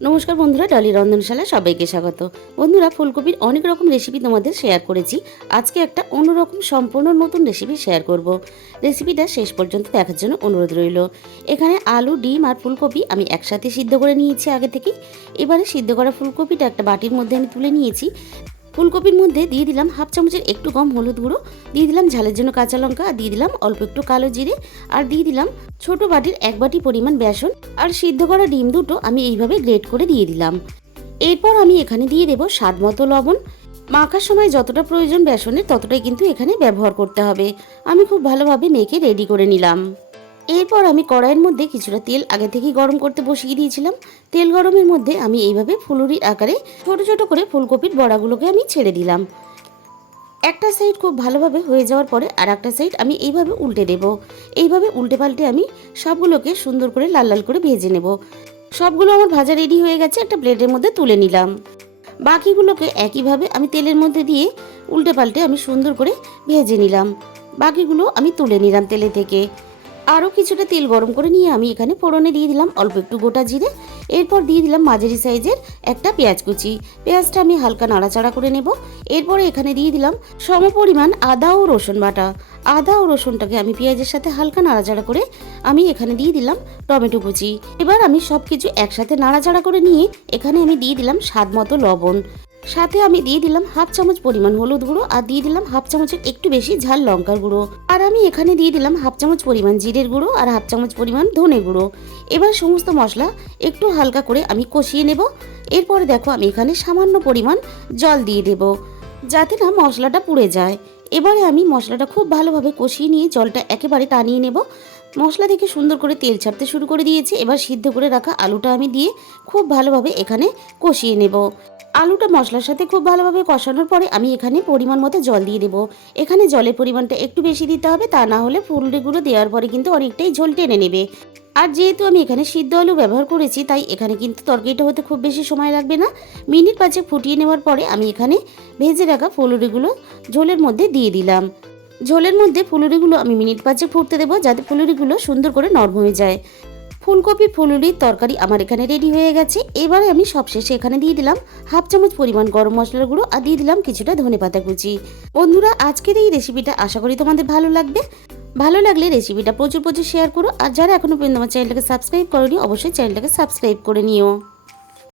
নমস্কার বন্ধুরা, ডলি রন্ধনশালায় সবাইকে স্বাগত। বন্ধুরা, ফুলকপির অনেক রকম রেসিপি তোমাদের শেয়ার করেছি। আজকে একটা অন্যরকম সম্পূর্ণ নতুন রেসিপি শেয়ার করব। রেসিপিটা শেষ পর্যন্ত দেখার জন্য অনুরোধ রইল। এখানে আলু, ডিম আর ফুলকপি আমি একসাথে সিদ্ধ করে নিয়েছি আগে থেকেই। এবারে সিদ্ধ করা ফুলকপিটা একটা বাটির মধ্যে আমি তুলে নিয়েছি। ফুলকপির মধ্যে দিয়ে দিলাম হাফ চামচের একটু কম হলুদ গুঁড়ো, দিয়ে দিলাম ঝালের জন্য কাঁচা লঙ্কা, আর দিয়ে দিলাম অল্প একটু কালো জিরে, আর দিয়ে দিলাম ছোট বাটির 1 বাটি পরিমাণ বেসন, আর সিদ্ধ করা ডিম দুটো আমি এইভাবে গ্রেট করে দিয়ে দিলাম। এরপর আমি এখানে দিয়ে দেব স্বাদ মতো লবণ। মাখার সময় যতটা প্রয়োজন বেসনের ততটাই কিন্তু এখানে ব্যবহার করতে হবে। আমি খুব ভালোভাবে মেখে রেডি করে নিলাম। এরপর আমি কড়াইয়ের মধ্যে কিছুটা তেল আগে থেকেই গরম করতে বসিয়ে দিয়েছিলাম। তেল গরমের মধ্যে আমি এইভাবে ফুলুরির আকারে ছোট ছোট করে ফুলকপির বড়াগুলোকে আমি ছেড়ে দিলাম। একটা সাইড খুব ভালোভাবে হয়ে যাওয়ার পরে আর একটা সাইড আমি এইভাবে উল্টে দেব। এইভাবে উল্টে পাল্টে আমি সবগুলোকে সুন্দর করে লাল লাল করে ভেজে নেব। সবগুলো আমার ভাজা রেডি হয়ে গেছে, একটা প্লেটের মধ্যে তুলে নিলাম। বাকিগুলোকে একইভাবে আমি তেলের মধ্যে দিয়ে উল্টে পাল্টে আমি সুন্দর করে ভেজে নিলাম। বাকিগুলো আমি তুলে নিলাম তেলে থেকে। আরও কিছুটা তেল গরম করে নিয়ে আমি এখানে ফোড়নে দিয়ে দিলাম অল্প একটু গোটা জিরে। এরপর দিয়ে দিলাম মাঝারি সাইজের একটা পেঁয়াজ কুচি। পেঁয়াজটা আমি হালকা নাড়াচাড়া করে নেব। এরপরে এখানে দিয়ে দিলাম সমপরিমাণ আদা ও রসুন বাটা। আদা ও রসুনটাকে আমি পেঁয়াজের সাথে হালকা নাড়াচাড়া করে আমি এখানে দিয়ে দিলাম টমেটো কুচি। এবার আমি সব কিছু একসাথে নাড়াচাড়া করে নিয়ে এখানে আমি দিয়ে দিলাম স্বাদ মতো লবণ। সাথে আমি দিয়ে দিলাম হাফ চামচ পরিমাণ হলুদ গুঁড়ো, আর দিয়ে দিলাম হাফ চামচের একটু বেশি ঝাল লঙ্কার গুঁড়ো, আর আমি এখানে দিয়ে দিলাম হাফ চামচ পরিমাণ জিরের গুঁড়ো আর হাফ চামচ পরিমাণ ধনে গুঁড়ো। এবার সমস্ত মশলা একটু হালকা করে আমি কষিয়ে নেব। এরপরে দেখো আমি এখানে সামান্য পরিমাণ জল দিয়ে দেব, যাতে না মশলাটা পুড়ে যায়। এবারে আমি মশলাটা খুব ভালোভাবে কষিয়ে নিয়ে জলটা একেবারে টানিয়ে নেব। মশলা থেকে সুন্দর করে তেল ছাড়তে শুরু করে দিয়েছে। এবার সিদ্ধ করে রাখা আলুটা আমি দিয়ে খুব ভালোভাবে এখানে কষিয়ে নেব। আলুটা মশলার সাথে খুব ভালোভাবে কষানোর পরে আমি এখানে পরিমাণ মতো জল দিয়ে দেবো। এখানে জলের পরিমাণটা একটু বেশি দিতে হবে, তা না হলে ফুলগুলো দেওয়ার পরে কিন্তু অনেকটাই ঝোল টেনে নেবে। আর যেহেতু আমি এখানে সিদ্ধ আলু ব্যবহার করেছি, তাই এখানে কিন্তু তরকারিটা হতে খুব বেশি সময় লাগবে না। মিনিট 5 ফুটিয়ে নেওয়ার পরে আমি এখানে ভেজে রাখা ফুলুরিগুলো ঝোলের মধ্যে দিয়ে দিলাম। ঝোলের মধ্যে ফুলুরিগুলো আমি মিনিট 5 ফুটতে দেবো, যাতে ফুলুরিগুলো সুন্দর করে নরম হয়ে যায়। ফুলকপি ফুলুরির তরকারি আমার এখানে রেডি হয়ে গেছে। এবারে আমি সবশেষে এখানে দিয়ে দিলাম হাফ চামচ পরিমাণ গরম মশলার গুঁড়ো, আর দিয়ে দিলাম কিছুটা ধনেপাতা কুচি। বন্ধুরা, আজকের এই রেসিপিটা আশা করি তোমাদের ভালো লাগবে। ভালো লাগলে রেসিপিটা প্রচুর প্রচুর শেয়ার করো, আর যারা এখনো পর্যন্ত আমার চ্যানেলটাকে সাবস্ক্রাইব করোনি অবশ্যই চ্যানেলটাকে সাবস্ক্রাইব করে নিও।